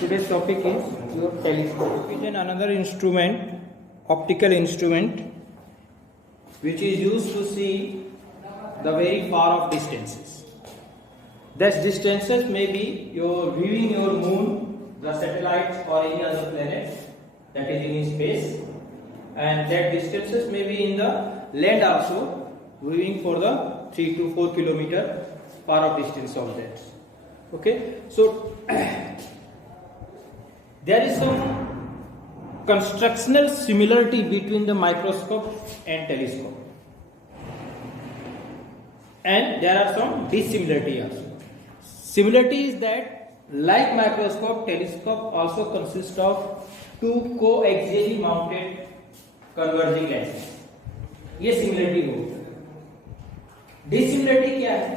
Today's topic is your telescope. It is another instrument, optical instrument, which is used to see the very far off distances. These distances may be your viewing your moon, the satellites, or any other planet that is in space, and that distances may be in the land also, viewing for the 3 to 4 kilometer far off distance of that. Okay, so there is some constructional similarity between the microscope and telescope, and there are some dissimilarity also. Similarity is that like microscope, telescope also consists of two coaxially mounted converging lenses. ये similarity हो. Dissimilarity क्या है?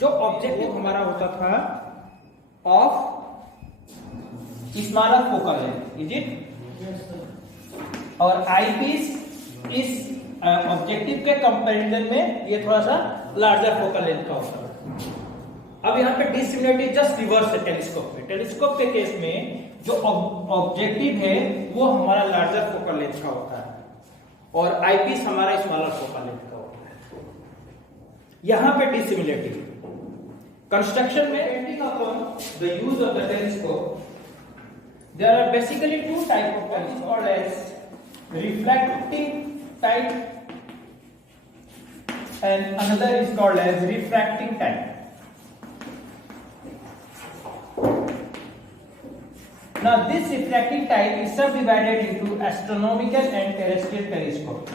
जो objective हमारा होता था of smaller focal length, is it? और eyepiece इस ऑब्जेक्टिव के कंपैरिजन में ये थोड़ा सा लार्जर फोकल लेंथ का होता है. अब यहाँ पे डिसिमिलरिटी जस्ट रिवर्स है टेलीस्कोप में. टेलीस्कोप के केस में जो ऑब्जेक्टिव है वो हमारा लार्जर फोकल लेंथ का होता है और आईपीस हमारा स्मॉलर फोकल लेंथ का होता है. यहाँ पे डिसिमिलरिटी कंस्ट्रक्शन में depending upon the use of the telescope, there are basically two types of telescope called as reflecting type and another is called as refracting type. Now this refracting type is subdivided into astronomical and terrestrial telescope.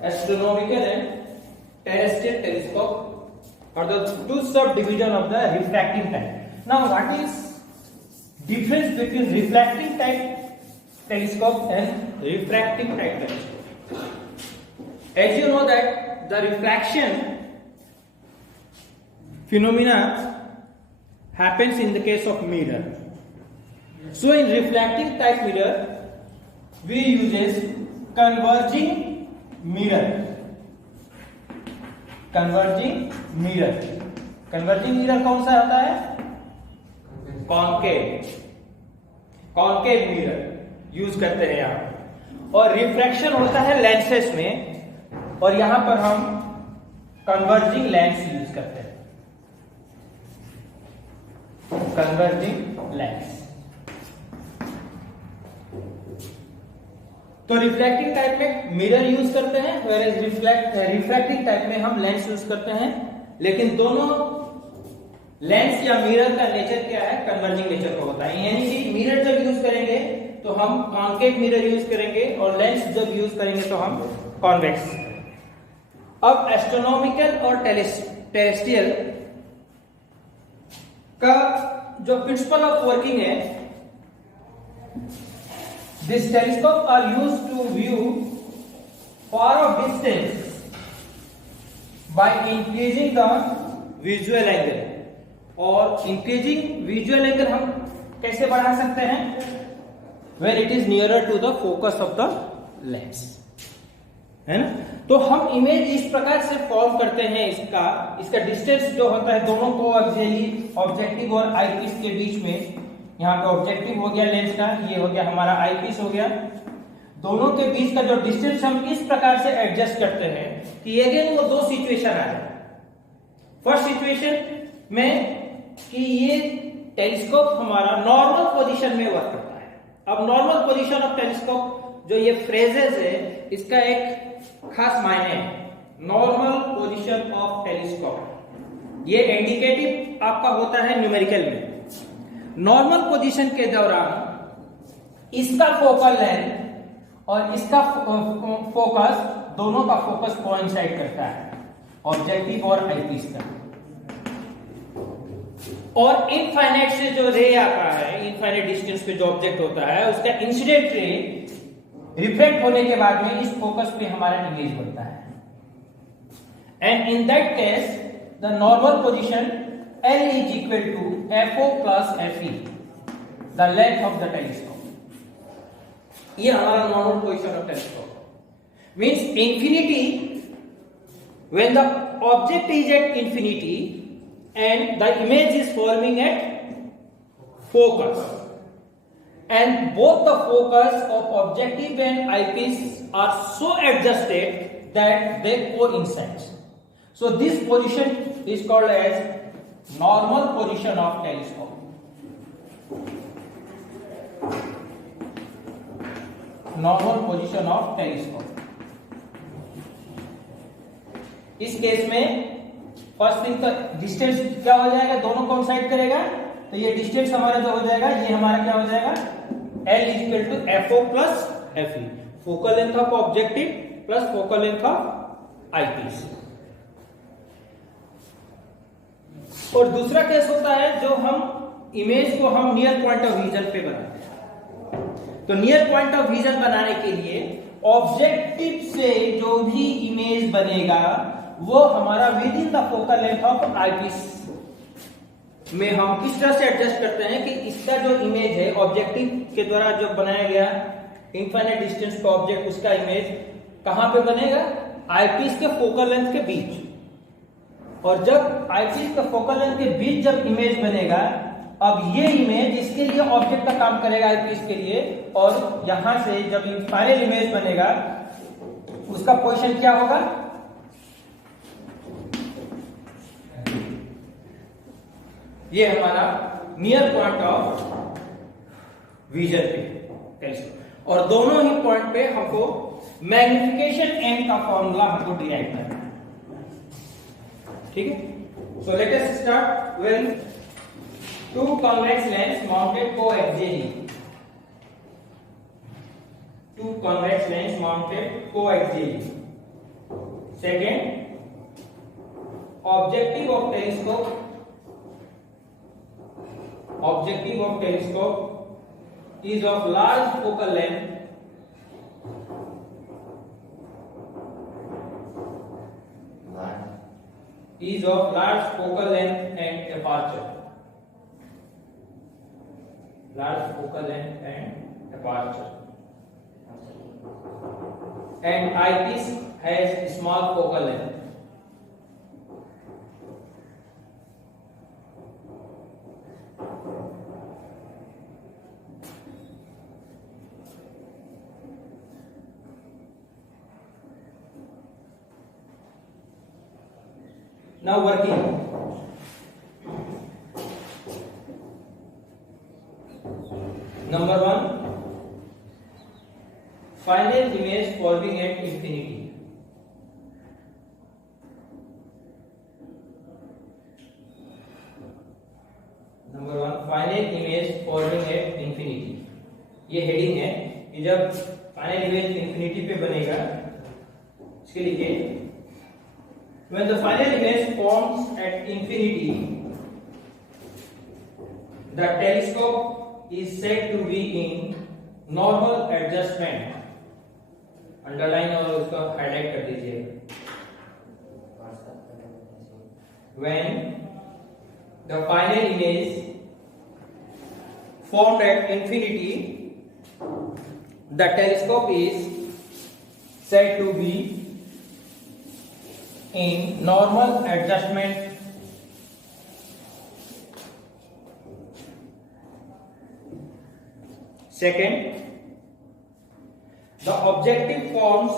Astronomical and terrestrial telescope are the two subdivision of the refracting type. Now what is difference between reflecting type telescope and refracting type telescope? As you know that the refraction phenomena happens in the case of mirror. So in reflecting type mirror we uses converging mirror. Converging mirror कौन सा होता है? Concave mirror use करते हैं यहाँ. और refraction होता है लेंसेस में और यहां पर हम कन्वर्जिंग लेंस यूज करते हैं. Converging lens. तो रिफ्लेक्टिंग टाइप में मिरर यूज करते हैं, whereas रिफ्रैक्टिंग टाइप में हम लेंस यूज करते हैं. लेकिन दोनों लेंस या मिरर का नेचर क्या है? कन्वर्जिंग नेचर का होता है. यानी कि मिरर जब यूज करेंगे तो हम कॉन्केव मिरर यूज करेंगे और लेंस जब यूज करेंगे तो हम कॉन्वेक्स. अब एस्ट्रोनॉमिकल और टेरेस्ट्रियल का जो प्रिंसिपल ऑफ वर्किंग है, these telescopes are used to view far off distance by increasing the visual angle. और increasing visual angle हम कैसे बढ़ा सकते हैं? When it is nearer to the focus of the lens, है ना? तो हम इमेज इस प्रकार से फॉर्म करते हैं. इसका डिस्टेंस जो होता है दोनों को ऑब्जेक्टिव और आईपीस के बीच में, यहाँ पे ऑब्जेक्टिव हो गया लेंस का, ये हो गया हमारा आईपीस हो गया, दोनों के बीच का जो डिस्टेंस हम इस प्रकार से एडजस्ट करते हैं कि अगेन वो दो सिचुएशन आ जाए. फर्स्ट सिचुएशन में कि ये टेलीस्कोप हमारा नॉर्मल पोजीशन में वर्क करता है. अब नॉर्मल पोजीशन ऑफ टेलीस्कोप जो ये फ्रेजेस है इसका एक खास मायने है. नॉर्मल पोजीशन ऑफ टेलीस्कोप ये इंडिकेटिव आपका होता है न्यूमेरिकल में. नॉर्मल पोजीशन के दौरान इसका फोकल लेंथ और इसका फोकस, दोनों का फोकस कोइंसाइड करता है, ऑब्जेक्टिव और आईपीस का. और इनफाइनाइट से जो रे आता है, इनफाइनाइट डिस्टेंस पे जो ऑब्जेक्ट होता है, उसका इंसिडेंट रे रिफ्लेक्ट होने के बाद में इस फोकस पे हमारा इमेज बनता है। And in that case the normal position L is equal to FO plus FE, the length of the telescope. ये हमारा normal position of telescope means infinity, when the object is at infinity and the image is forming at focus, and both the focus of objective and eyepiece are so adjusted that they coincide. So this position is called as normal position of telescope. Normal position of telescope. इस case में first thing तो distance क्या हो जाएगा, दोनों coincide करेगा, तो ये डिस्टेंस हमारा जो हो जाएगा, ये हमारा क्या हो जाएगा, L is equal to FO plus FE, focal length of objective plus focal length of eyepiece. और दूसरा केस होता है जो हम इमेज को हम नियर पॉइंट ऑफ विजन पे बनाते हैं। तो नियर पॉइंट ऑफ विजन बनाने के लिए ऑब्जेक्टिव से जो भी इमेज बनेगा वो हमारा with in the focal length of eyepiece में हम किस तरह से एडजस्ट करते हैं कि इसका जो इमेज है ऑब्जेक्टिव के द्वारा जो बनाया गया इनफाइनाइट डिस्टेंस का ऑब्जेक्ट, उसका इमेज कहां पे बनेगा, आईपीस के फोकल लेंथ के बीच। और जब आईपीस के फोकल लेंथ के बीच जब इमेज बनेगा, अब ये इमेज इसके लिए ऑब्जेक्ट का काम करेगा आईपीस के लिए, और यहां से जब फाइनल इमेज बनेगा उसका पोजीशन क्या होगा, ये हमारा नियर पॉइंट ऑफ विजन पे टेलीस्कोप। और दोनों ही पॉइंट पे हमको मैग्निफिकेशन एन का फॉर्मूला हमको डिराइव करना है, ठीक है। So let us start with two convex lens mounted coaxially, two convex lens mounted coaxially. Second, objective of telescope is of large focal length and aperture, and eyepiece has small focal length. Now working. Number 1, final image forming at infinity. Number 1, final image forming at infinity. ये heading है कि जब final image infinity पे बनेगा, इसके लिए when the final image forms at infinity, the telescope is said to be in normal adjustment. Underline और उसका हाईलाइट कर दीजिए। When the final image formed at infinity, the telescope is said to be in normal adjustment second, the objective forms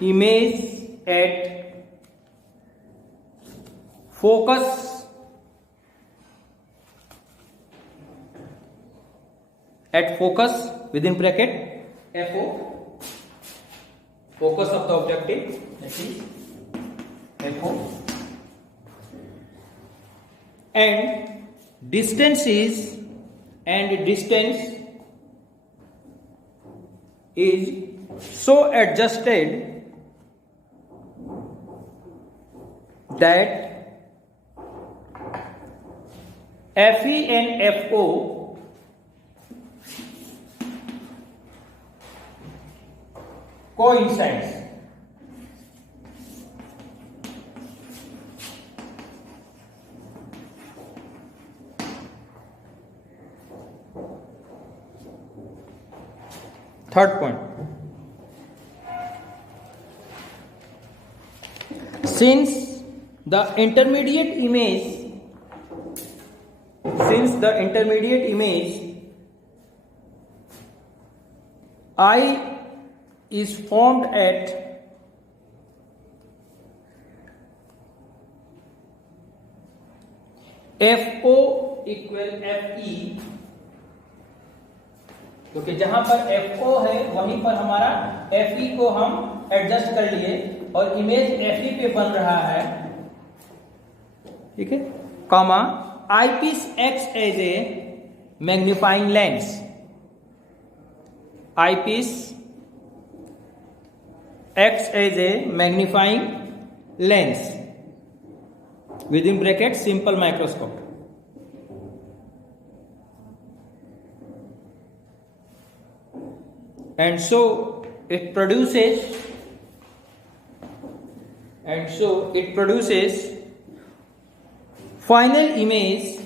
image at focus within bracket FO, focus of the objective, that is FO, and distance is so adjusted that Fe and Fo coincides. Third point, since the intermediate image I is formed at FO equal FE, क्योंकि जहां पर FO है वहीं पर हमारा FE को हम adjust कर लिए और इमेज FE पे बन रहा है, ठीक है, comma eyepiece acts as a magnifying lens. Eyepiece acts as a magnifying lens within bracket simple microscope. And so it produces final image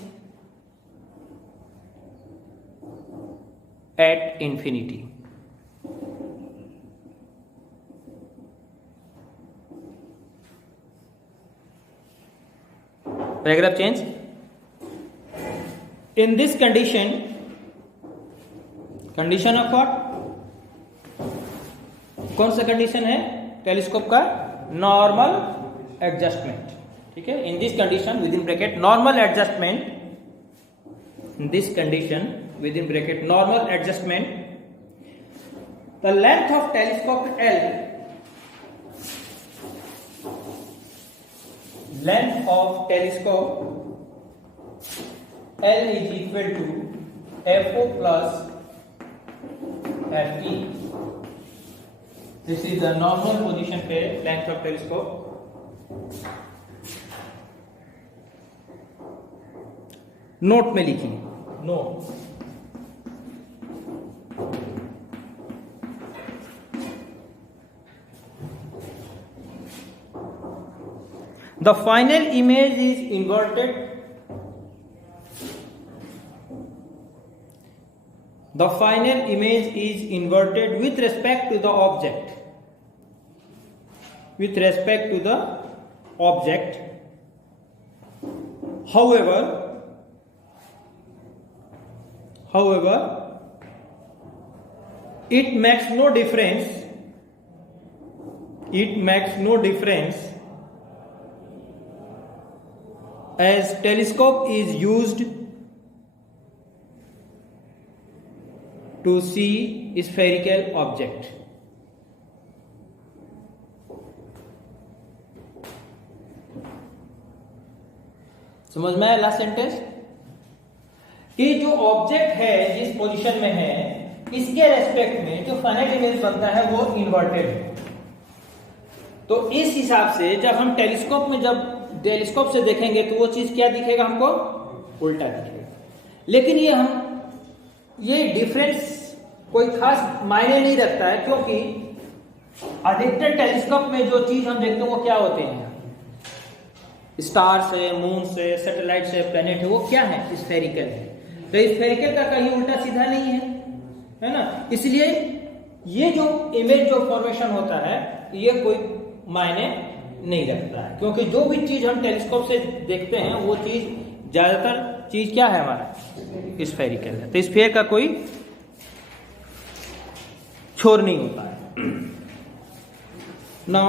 at infinity. Paragraph change. In this condition of what? कौन सा condition है telescope का? Normal adjustment, ठीक है. In this condition with in bracket normal adjustment, in this condition with in bracket normal adjustment, the length of telescope L, length of telescope L is equal to FO plus FE. This is the normal position पे length of telescope. Note में लिखिए, note. The final image is inverted. The final image is inverted with respect to the object. With respect to the object. However, it makes no difference. It makes no difference as telescope is used to see spherical object. समझ में आया last sentence? कि जो object है जिस position में है इसके रेस्पेक्ट में जो फाइनाइट इमेज बनता है वो इन्वर्टेड है. तो इस हिसाब से जब हम टेलीस्कोप से देखेंगे तो वो चीज क्या दिखेगा हमको? उल्टा दिखेगा. लेकिन ये डिफरेंस कोई खास मायने नहीं रखता है, क्योंकि अधिकतर टेलीस्कोप में जो चीज हम देखते हैं वो क्या होते हैं? स्टार्स है, मून से, सैटेलाइट से, प्लेनेट है, वो क्या है? स्फेरिकल है. तो स्फेरिकल का कहीं उल्टा सीधा नहीं है ना. इसलिए ये जो इमेज जो फॉर्मेशन होता है ये कोई मायने नहीं रखता है, क्योंकि जो भी चीज हम टेलीस्कोप से देखते हैं वो चीज ज्यादातर चीज क्या है हमारा? स्फेरिकल है. तो स्फेयर का कोई छोर नहीं होता है. Now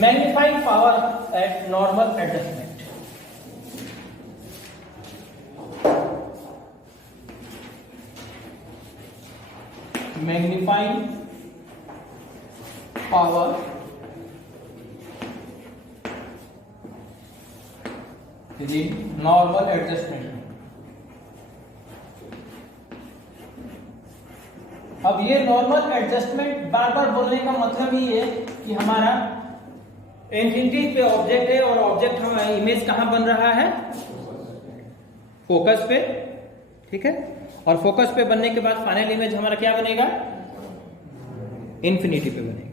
magnifying power eight normal adjustment. Magnifying power within normal adjustment. अब ये नॉर्मल एडजस्टमेंट बार बार बोलने का मतलब ही है कि हमारा इंफिनिटी पे ऑब्जेक्ट है और ऑब्जेक्ट हमारा इमेज कहां बन रहा है, फोकस पे, ठीक है। और फोकस पे बनने के बाद फाइनल इमेज हमारा क्या बनेगा, इंफिनिटी पे बनेगा।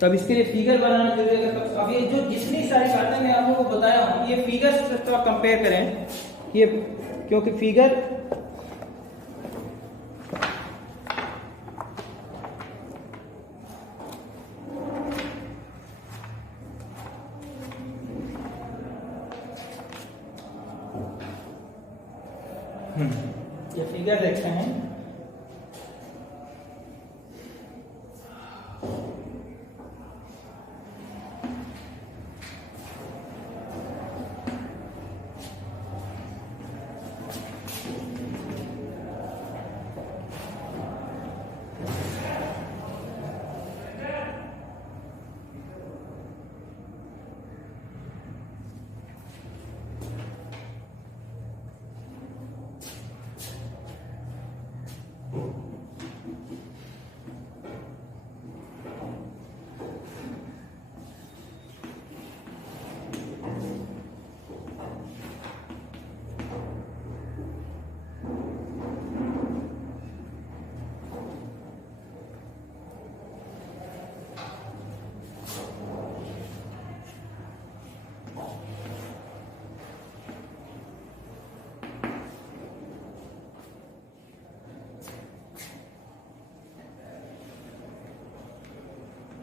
तब इसके लिए फिगर बनाना जरूरी है। तो अब ये जो जितनी सारी बातें मैं आप लोगों को बताया हूं, ये फिगर से थोड़ा कंपेयर करें, ये क्योंकि फिगर ये फिगर देखते हैं।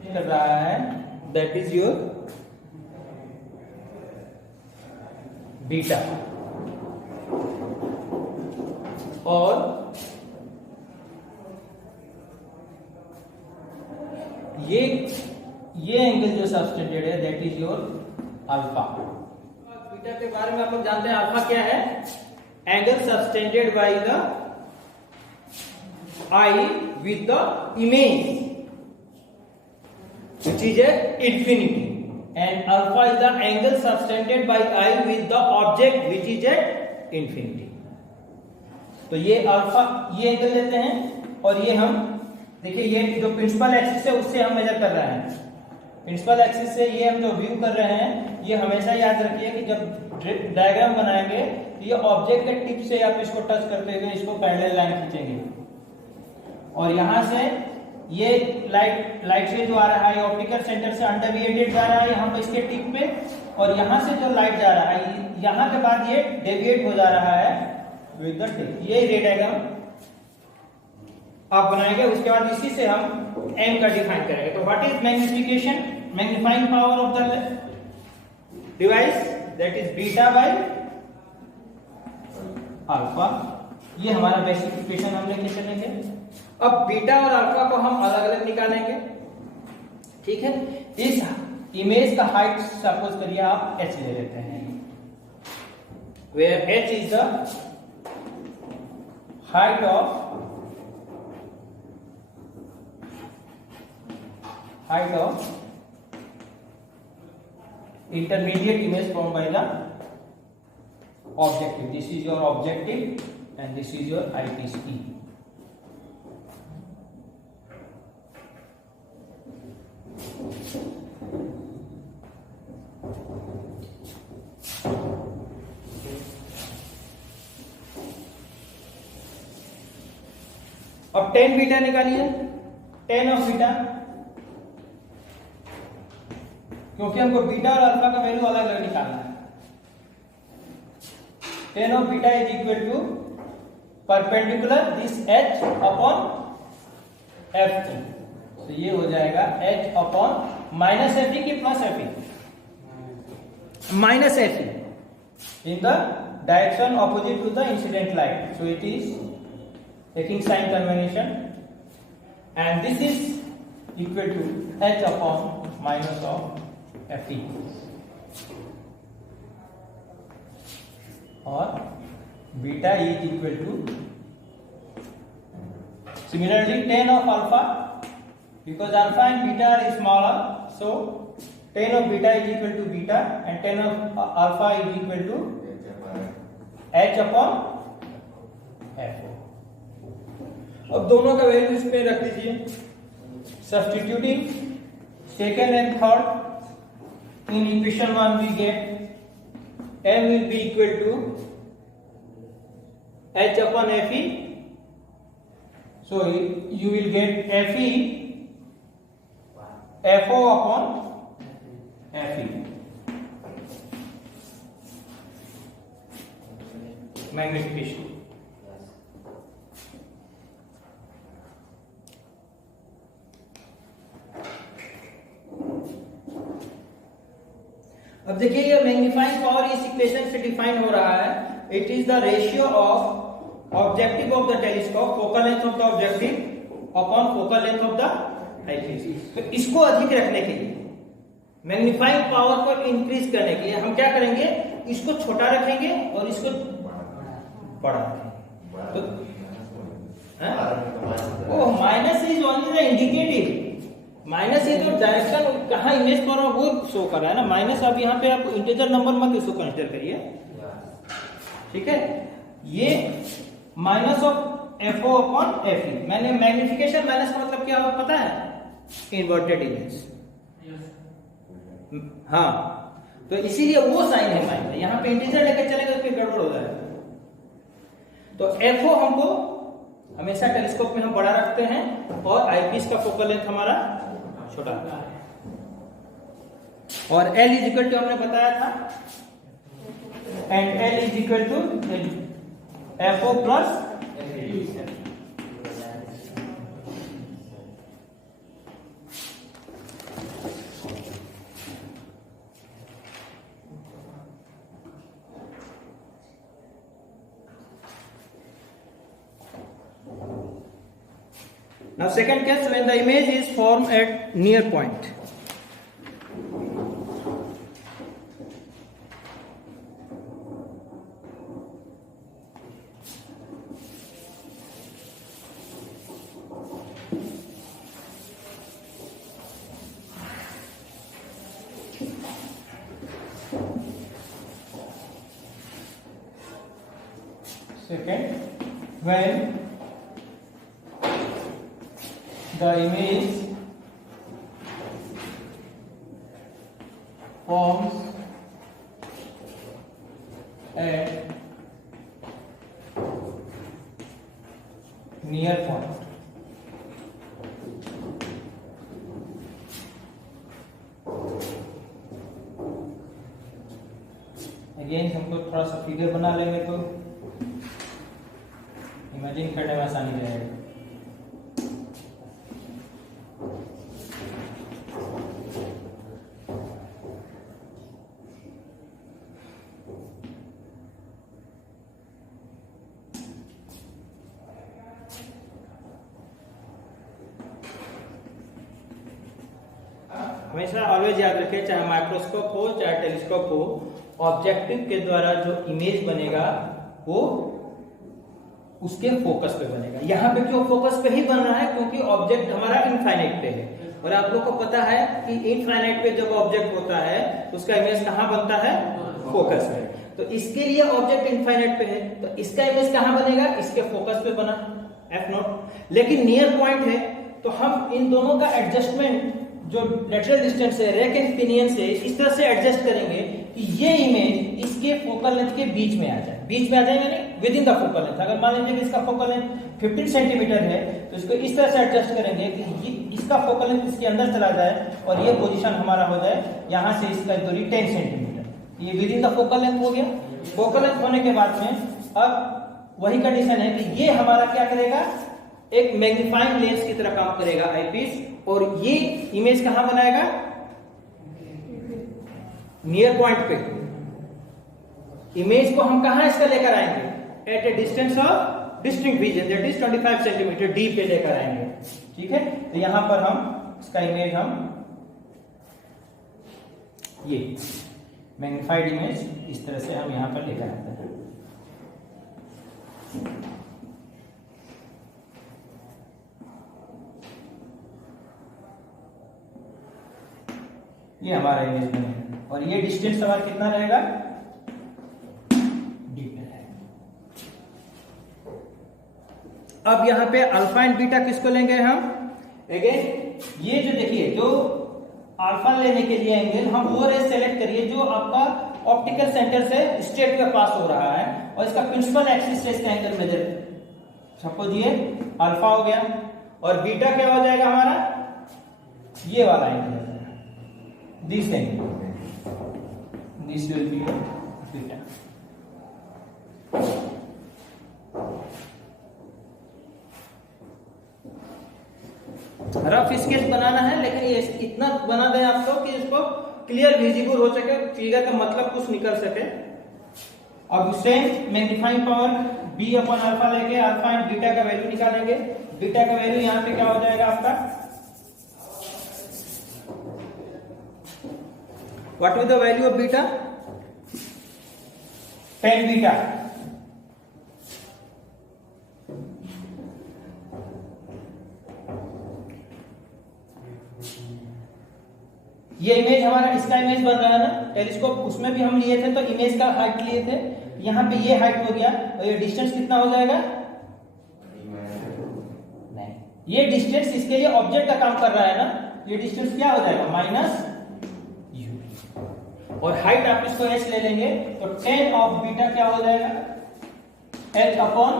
कर रहा है, दैट इज योर बीटा, और ये एंगल जो सबटेंडेड है that is your alpha. Beta के बारे में आप लोग जानते हैं, अल्फा क्या है, angle subtended by the I with the image which is at infinity, and alpha is the angle subtended by I with the object which is at infinity। तो ये अल्फा, ये एंगल लेते हैं और ये हम देखिए, ये जो प्रिंसिपल एक्सिस है उससे हम मेजर कर रहे हैं। प्रिंसिपल एक्सिस से ये हम जो व्यू कर रहे हैं, ये हमेशा याद रखिए कि जब डायग्राम बनाएंगे तो ये ऑब्जेक्ट के टिप से आप इसको टच करते हुए इसको पैरेलल लाइन खींचेंगे, और यहां से ये लाइट से जो आ रहा है ऑप्टिकल सेंटर से अनडेविएटेड जा रहा है यहाँ पे इसके टिप पे, और यहाँ से जो लाइट जा रहा है यहाँ के बाद ये डेविएट हो जा रहा है विद द टिप। ये रे डायग्राम आप बनाएंगे, उसके बाद इसी से हम एम का डिफाइन करेंगे। तो what is magnification, magnifying power of the device, that is beta by alpha. ये हमारा बेसिक इक्वेशन हम लेके चलेंगे। अब बीटा और अल्फा को हम अलग अलग निकालेंगे, ठीक है। इस इमेज का हाइट सपोज करिए आप h ले लेते हैं, where h is the height of intermediate image formed by the objective. This is your objective and this is your eyepiece E. अब tan बीटा निकालिए, tan ऑफ बीटा, क्योंकि हमको बीटा और अल्फा का वैल्यू अलग अलग निकालना है। tan of beta is equal to perpendicular this h upon f। तो ये हो जाएगा h अपॉन माइनस एफ की plus F, minus F in the direction opposite to the incident light. So it is taking sign convention, and this is equal to h upon minus of fe, or beta is equal to, similarly tan of alpha, because alpha and beta are smaller, so tan of beta is equal to beta and tan of alpha is equal to h upon f। अब दोनों का value इसमें रख दीजिए, substituting second and third in equation 1 we get m will be equal to h upon fe, so you will get fe fo upon fe, magnification. अब देखिए ये magnifying power इस इक्वेशन से डिफाइन हो रहा है, it is the ratio of objective of the telescope, focal length of the objective upon focal length of the eyepiece. तो इसको अधिक रखने के लिए, मैग्नीफाइंग पावर को इंक्रीज करने के लिए हम क्या करेंगे, इसको छोटा रखेंगे और इसको बड़ा रखेंगे। तो minus is only the indicative, minus ये तो डायरेक्शन कहाँ इमेज पर वो शो कर रहा है ना, माइनस अब यहाँ पे आप इंटीजर नंबर मत इसको कंसीडर करिए, ठीक है। ये minus of FO upon F E, मैंने मैग्निफिकेशन माइनस का मतलब क्या होगा पता है, इन्वर्टेड इमेज, हाँ, तो इसीलिए वो साइन है माइनस, यहाँ पे इंटीजर लेकर चलेंगे तो फिर गड़बड़ हो जाएगा। तो एफओ हमको हमेशा टेलीस्कोप में हम बड़ा रखते हैं और आईपीस का फोकल लेंथ हमारा छोटा, और L इज इक्वल टू हमने बताया था, and L is equal to FO plus Now second case, when the image is formed at near point. Second, when the image forms at near point. Again हमको थोड़ा सा figure बना लेंगे तो imagine करने में आसानी रहेगी। हमेशा ऑलवेज याद रखें, चाहे माइक्रोस्कोप हो चाहे टेलीस्कोप हो, ऑब्जेक्टिव के द्वारा जो इमेज बनेगा वो उसके फोकस पे बनेगा। यहाँ पे क्यों फोकस पे ही बन रहा है, क्योंकि ऑब्जेक्ट हमारा इनफाइनाइट पे है, और आप लोग को पता है कि इनफाइनाइट पे जब ऑब्जेक्ट होता है तो उसका इमेज कहाँ बनता है, फोकस पे। तो इसके लिए ऑब्जेक्ट इनफाइनाइट पे है, तो इसका इमेज कहाँ बनेगा, इसके फोकस पे बना, एफ नॉट। लेकिन नियर पॉइंट है तो हम इन दोनों का एडजस्टमेंट जो लेटरल डिस्टेंस है, रेक एंड पिनियन से इस तरह से एडजस्ट करेंगे कि ये इमेज इसके फोकल लेंथ के बीच में आ जाए, बीच में आ जाए यानी with in the focal length. अगर मान लीजिए कि इसका फोकल लेंथ 15 सेंटीमीटर है तो इसको इस तरह से एडजस्ट करेंगे कि इसका फोकल लेंथ इसके अंदर चला जाए और ये पोजीशन हमारा हो जाए, यहाँ से इसका दूरी 10 सेंटीमीटर, ये with in the focal length हो गया। फोकल लेंथ होने के बाद में अब वही कंडीशन है कि ये हमारा क्या करेगा, एक मैग्नीफाइंग लेंस की तरह काम करेगा आईपीस, और ये इमेज कहां बनाएगा, नियर पॉइंट पे। इमेज को हम कहां इसका लेकर आएंगे, at a distance of distinct vision, that is 25 centimetre D पे लेकर आएंगे, ठीक है। तो यहां पर हम इसका इमेज हम ये मैग्नीफाइड इमेज इस तरह से हम यहां पर लेकर आते हैं। ये हमारा इमेज बनेगा, और ये डिस्टेंस हमारा कितना रहेगा, डी पे रहेगा। अब यहाँ पे अल्फा एंड बीटा किसको लेंगे हम? अगेन ये जो देखिए, जो अल्फा लेने के लिए एंगल हम वो रे सेलेक्ट करिए जो आपका ऑप्टिकल सेंटर से स्ट्रेट में पास हो रहा है और इसका प्रिंसिपल एक्सिस से इसका एंगल मेजर, सपोज ये अल्फा हो गया, और बीटा क्या हो जाएगा हमारा? ये वाला angle, this angle, this will be beta. Rough sketch बनाना है, लेकिन ये इतना बना दें आपको कि इसको क्लियर विजिबल हो सके, फिगर का मतलब कुछ निकल सके। अब सेम मैग्नीफाइंग पावर b अपन अल्फा लेके अल्फा एंड बीटा का वैल्यू निकालेंगे। बीटा का वैल्यू यहाँ पे क्या हो जाएगा आपका? What will the value of beta? tan beta. ये इमेज हमारा, इसका इमेज बन रहा है ना टेलीस्कोप, उसमें भी हम लिए थे तो इमेज का हाइट लिए थे, यहाँ पे ये हाइट हो गया और ये डिस्टेंस कितना हो जाएगा? नहीं, ये डिस्टेंस इसके लिए ऑब्जेक्ट का काम कर रहा है ना, ये डिस्टेंस क्या हो जाएगा? Minus u। और हाइट आप इसको h ले लेंगे तो tan ऑफ बीटा क्या हो जाएगा? h upon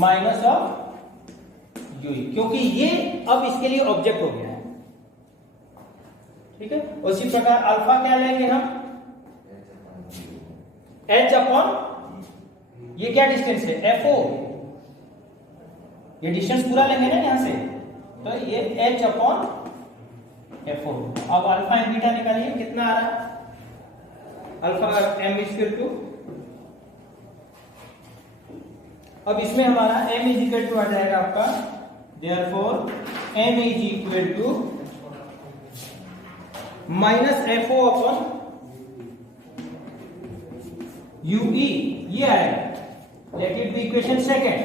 minus of u, क्योंकि ये अब इसके लिए ऑब्जेक्ट हो गया है। ठीक है, उसी प्रकार अल्फा क्या लेंगे हम? h अपॉन, ये क्या डिस्टेंस है? fo, ये डिस्टेंस पूरा लेंगे ना यहां से, तो ये h अपॉन fo। अब अल्फा एंड बीटा निकालिए, कितना आ रहा है? Alpha m is equal to, अब इसमें हमारा m इज इक्वल टू आ जाएगा आपका, therefore m is equal to minus fo upon ue, ये आएगा। Let it be equation second.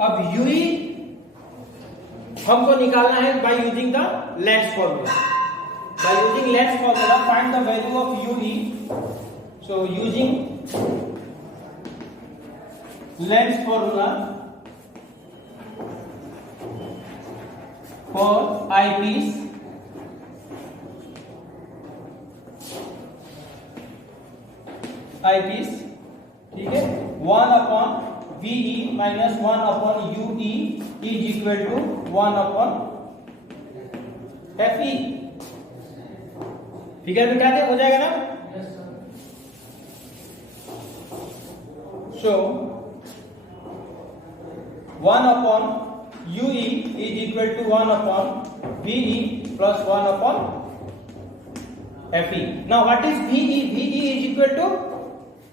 अब ue हमको निकालना है by using the lens formula. By using lens formula find the value of ue। So using lens formula for eyepiece, eyepiece, ठीक है, 1 upon VE minus 1 upon UE is equal to 1 upon FE। Figure बिठा दे, हो जाएगा ना? So 1 upon UE is equal to 1 upon VE plus 1 upon FE। Now what is VE? VE is equal to,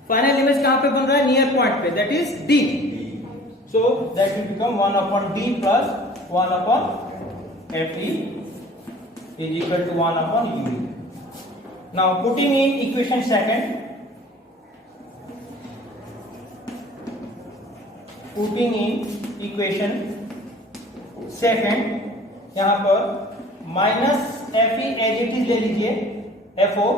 final image कहां पे बन रहा है? नियर पॉइंट पे, that is D। So that will become 1 upon D plus 1 upon FE is equal to 1 upon UE। Now putting in equation second, putting in equation second, यहां पर minus FE as it is ले लीजिए, FO,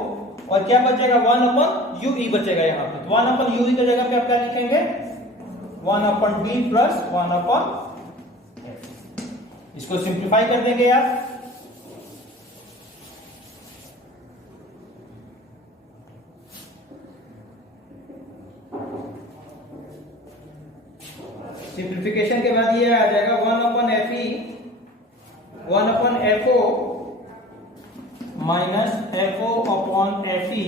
और क्या बचेगा? 1 upon UE बचेगा यहाँ पे। 1 अपॉन UE की जगह पे आप क्या लिखेंगे? 1 upon D plus 1 upon F। इसको सिंप्लीफाई कर देंगे आप, सिंप्लीफिकेशन के बाद ये आ जाएगा 1 upon FE, 1 upon FO minus FO upon FE,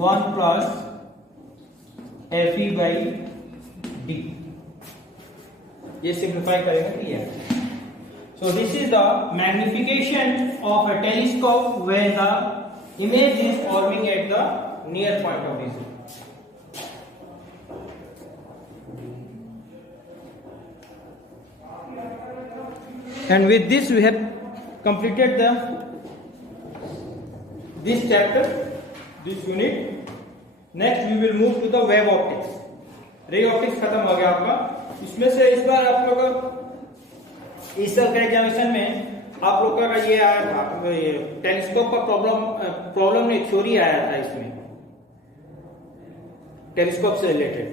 1 plus FE by D। ये सिंप्लीफाई करेगा, clear? So this is the magnification of a telescope when the image is forming at the near point of vision. And with this we have completed this chapter, this unit. Next we will move to the wave optics. Ray optics खत्म हो गया आपका। इसमें से इस बार आप लोग इस साल के एग्जामिनेशन में आप लोग का ये आया था, ये टेलीस्कोप का प्रॉब्लम नहीं, थ्योरी आया था इसमें, टेलीस्कोप से रिलेटेड।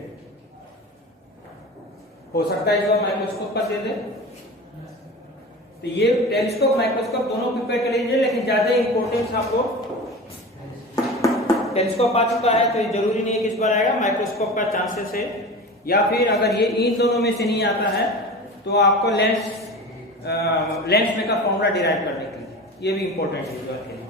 हो सकता है इसको माइक्रोस्कोप पर दे दे। तो ये टेलीस्कोप माइक्रोस्कोप दोनों प्रिपेयर कर लीजिए, लेकिन ज्यादा इंपॉर्टेंस आपको टेलीस्कोप आ चुका है तो ये जरूरी नहीं है कि इस बार आएगा, माइक्रोस्कोप का चांसेस है। या फिर अगर ये इन दोनों में से नहीं आता है तो आपको लेंस मेकर फॉर्मूला डिराइव करने के लिए, ये भी इंपॉर्टेंट है इस बार के लिए।